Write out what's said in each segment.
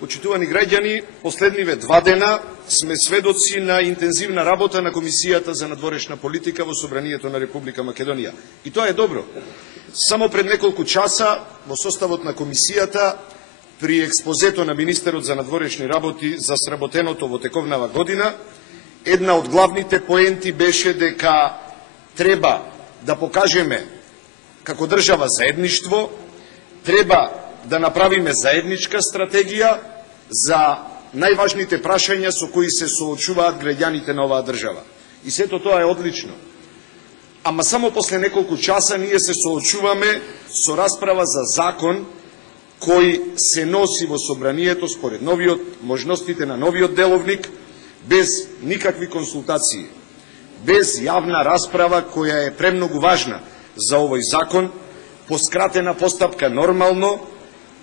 Почитувани граѓани, последниве 2 дена сме сведоци на интензивна работа на Комисијата за надворешна политика во Собранието на Република Македонија. И тоа е добро. Само пред неколку часа во составот на Комисијата, при експозето на Министерот за надворешни работи за сработеното во тековнава година, една од главните поенти беше дека треба да покажеме како држава заедништво, треба да направиме заедничка стратегија за најважните прашања со кои се соочуваат граѓаните на оваа држава. И сето тоа е одлично. Ама само после неколку часа ние се соочуваме со расправа за закон кој се носи во Собранието според можностите на новиот деловник, без никакви консултации, без јавна расправа која е премногу важна за овој закон, по скратена постапка нормално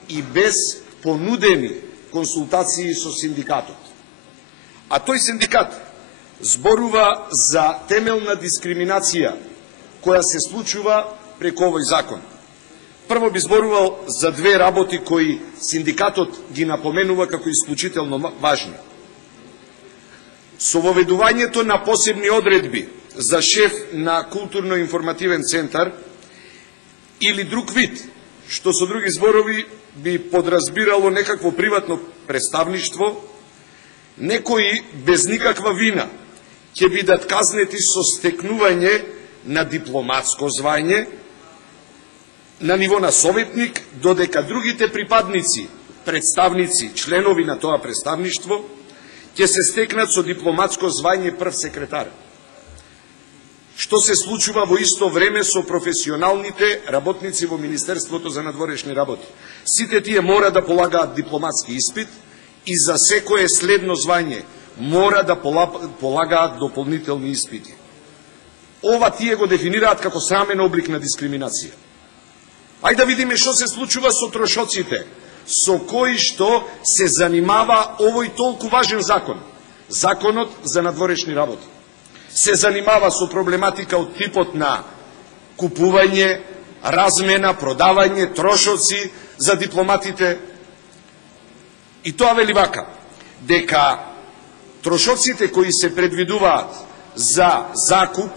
и без понудени консултации со синдикатот. А тој синдикат зборува за темелна дискриминација која се случува преку овој закон. Прво би зборувал за 2 работи кои синдикатот ги напоменува како исклучително важни. Со воведувањето на посебни одредби за шеф на културно-информативен центар или друг вид, што со други зборови би подразбирало некакво приватно представништво, некои без никаква вина ќе бидат казнети со стекнување на дипломатско звање на ниво на советник, додека другите припадници, представници, членови на тоа представништво, ќе се стекнат со дипломатско звање прв секретар. Што се случува во исто време со професионалните работници во Министерството за надворешни работи. Сите тие мора да полагаат дипломатски испит и за секое следно звање мора да полагаат дополнителни испити. Ова тие го дефинираат како срамен облик на дискриминација. Ајде да видиме што се случува со трошоците, со кои што се занимава овој толку важен закон, законот за надворешни работи. Се занимава со проблематика од типот на купување, размена, продавање, трошоци за дипломатите. И тоа вели вака, дека трошоците кои се предвидуваат за закуп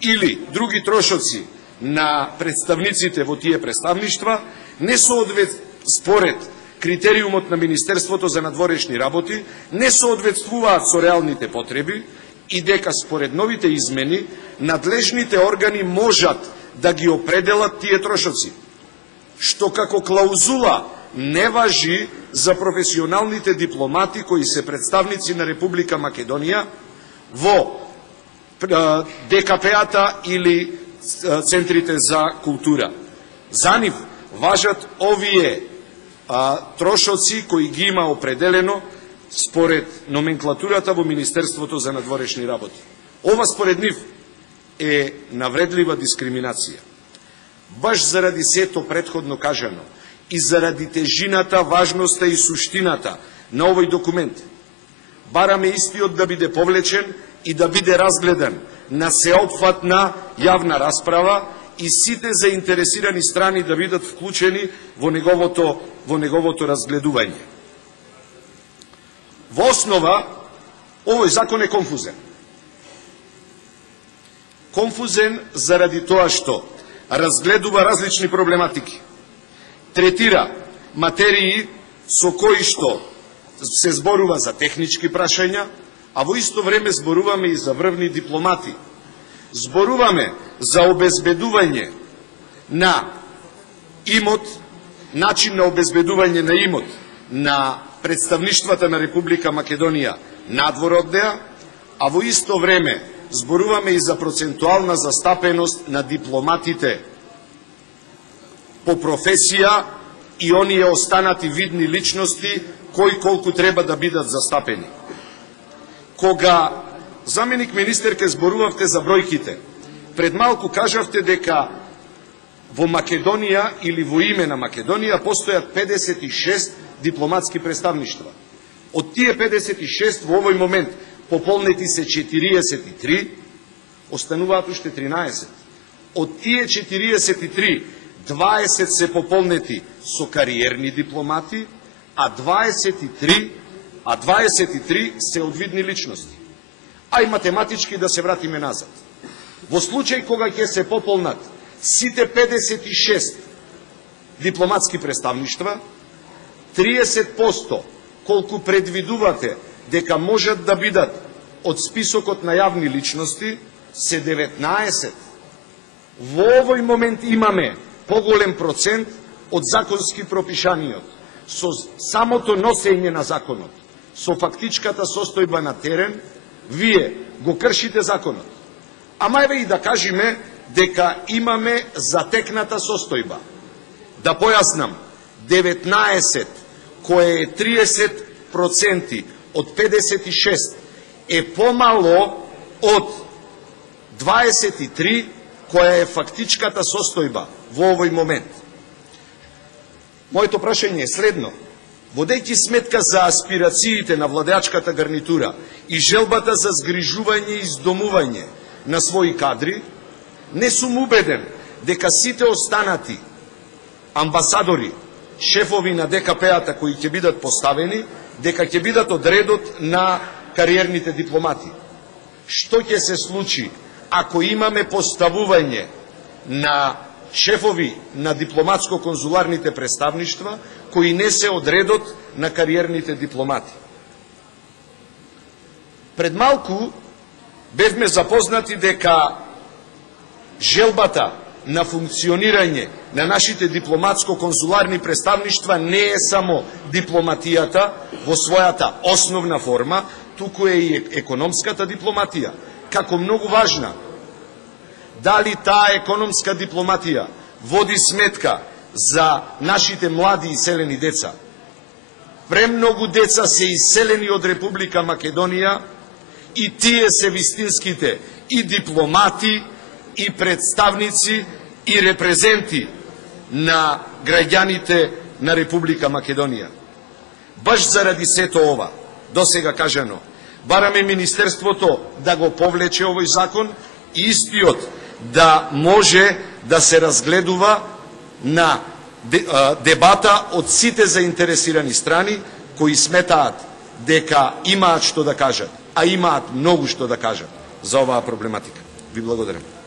или други трошоци на представниците во тие представништва не според критериумот на Министерството за надворешни работи, не соодветствуваат со реалните потреби и дека според новите измени надлежните органи можат да ги определат тие трошоци, што како клаузула не важи за професионалните дипломати кои се представници на Република Македонија во ДКП-ата или центрите за култура. За нив важат овие трошоци кои ги има определено според номенклатурата во Министерството за надворешни работи. Ова според нив е навредлива дискриминација. Баш заради сето претходно кажано и заради тежината, важноста и суштината на овој документ, бараме истиот да биде повлечен и да биде разгледан на сеопфатна јавна расправа и сите заинтересирани страни да бидат вклучени во неговото разгледување. Во основа, овој закон е конфузен. Конфузен заради тоа што разгледува различни проблематики, третира материи со кои што се зборува за технички прашања, а во исто време зборуваме и за врвни дипломати. Зборуваме за обезбедување на имот, начин на обезбедување на имот на представништвата на Република Македонија надвор од неа, а во исто време зборуваме и за процентуална застапеност на дипломатите по професија и оние останати видни личности кои колку треба да бидат застапени. Кога заменик министерке зборувавте за бројките, пред малку кажавте дека во Македонија или во име на Македонија постојат 56 дипломатски представништва. Од тие 56 во овој момент пополнети се 43, остануваат уште 13. Од тие 43, 20 се пополнети со кариерни дипломати, а 23 се одвидни личности. Ај математички да се вратиме назад. Во случај кога ќе се пополнат сите 56 дипломатски представништва, 30% колку предвидувате дека можат да бидат од списокот на јавни личности, се 19. Во овој момент имаме поголем процент од законски пропишаниот. Со самото носење на законот, со фактичката состојба на терен, вие го кршите законот. Ама еве и да кажеме дека имаме затекната состојба. Да појаснам, 19, кое е 30% од 56, е помало од 23, која е фактичката состојба во овој момент. Моето прашање е следно. Водејќи сметка за аспирациите на владеачката гарнитура и желбата за згрижување и издомување на своји кадри, не сум убеден дека сите останати амбасадори, шефови на ДКП-ата кои ќе бидат поставени, дека ќе бидат од редот на кариерните дипломати. Што ќе се случи ако имаме поставување на шефови на дипломатско-конзуларните представништва кои не се од редот на кариерните дипломати? Пред малку бевме запознати дека желбата на функционирање на нашите дипломатско-конзуларни представништва не е само дипломатијата во својата основна форма, туку е и економската дипломатија, како многу важна. Дали таа економска дипломатија води сметка за нашите млади иселени деца? Премногу деца се иселени од Република Македонија и тие се вистинските и дипломати, и представници, и репрезенти на граѓаните на Република Македонија. Баш заради сето ова, досега кажано, бараме Министерството да го повлече овој закон и истиот да може да се разгледува на дебата од сите заинтересирани страни кои сметаат дека имаат што да кажат, а имаат многу што да кажат за оваа проблематика. Ви благодарам.